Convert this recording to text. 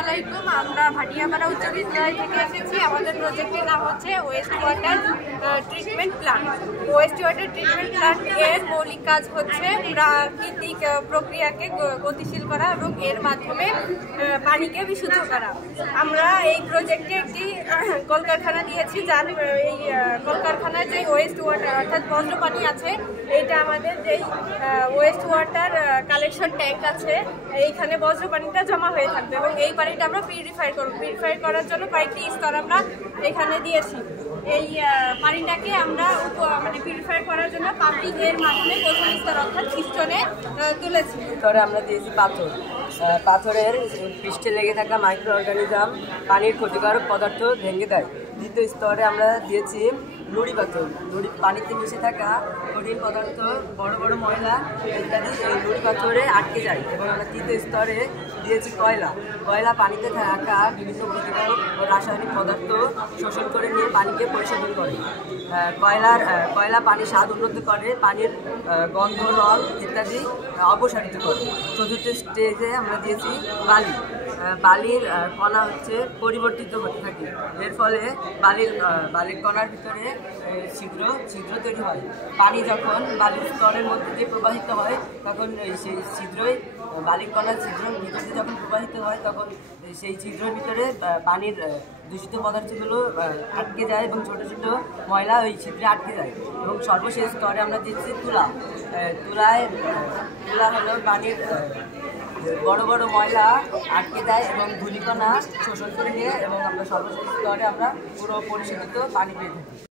আলাইকুম। আমরা ভাটিয়াপাড়া উচ্চ বিদ্যালয় থেকে এসেছি। আমাদের প্রজেক্টের নাম হচ্ছে West water treatment plant. West water treatment plant এর মৌলিক কাজ হচ্ছে প্রাকৃতিক প্রক্রিয়াকে গতিশীল করা এবং এর মাধ্যমে পানিকে বিশুদ্ধ করা। আমরা এই প্রজেক্টে একটি কলকারখানা দিয়েছি, যার এই কলকারখানার যে ওয়েস্ট ওয়াটার অর্থাৎ বর্জ্য পানি আছে, এইটা আমাদের যেই ওয়েস্ট ওয়াটার কালেকশন ট্যাঙ্ক আছে, এইখানে বজ্র পানিটা জমা হয়ে থাকবে এবং এই পানিটা আমরা পিউরিফাই করব। পিউরিফাই করার জন্য কয়েকটি স্তর আমরা এখানে দিয়েছি। এই পানিটাকে আমরা পিউরিফাই করার জন্য পাম্পিং এর মাধ্যমে প্রথম স্তর অর্থাৎ পিস্টনে তুলেছি। স্তরে আমরা দিয়েছি পাথর। পাথরের পৃষ্ঠে লেগে থাকা মাইক্রো অর্গানিজম পানির ক্ষতিকারক পদার্থ ভেঙে দেয়। দ্বিতীয় স্তরে আমরা দিয়েছি নুড়ি পাথর। পানিতে মিশে থাকা কঠিন পদার্থ, বড় বড় ময়লা ইত্যাদি এই নুড়ি পাথরে আটকে যায়। এবং আমরা তৃতীয় স্তরে দিয়েছি কয়লা। কয়লা পানিতে থাকা বিভিন্ন ক্ষতিকারক ও রাসায়নিক পদার্থ শোষণ করে নিয়ে পানিকে পরিশোধন করে। কয়লা পানির স্বাদ উন্নত করে, পানির গন্ধ, রং ইত্যাদি অপসারিত করে। চতুর্থ স্টেজে আমরা দিয়েছি বালি। বালির কণা পরিবর্তিত হতে থাকে। এর ফলে বালির কণার ভিতরে ছিদ্র তৈরি হয়। পানি যখন বালির স্তরের মধ্যে দিয়ে প্রবাহিত হয়, তখন সেই ছিদ্রই বালির কণার ছিদ্রের ভিতরে যখন প্রবাহিত হয়, তখন সেই ছিদ্রের ভিতরে পানির দূষিত পদার্থগুলো আটকে যায় এবং ছোটো ছোটো ময়লা ওই ছিদ্রে আটকে যায়। এবং সর্বশেষ স্তরে আমরা দিচ্ছি তুলা। তুলা হলো পানির বড় বড় ময়লা আটকে দেয় এবং ধূলিকণা শোষণ করে নিয়ে, এবং আমরা সর্বশেষ স্তরে আমরা পুরো পরিশোধিত পানি পেয়ে থাকি।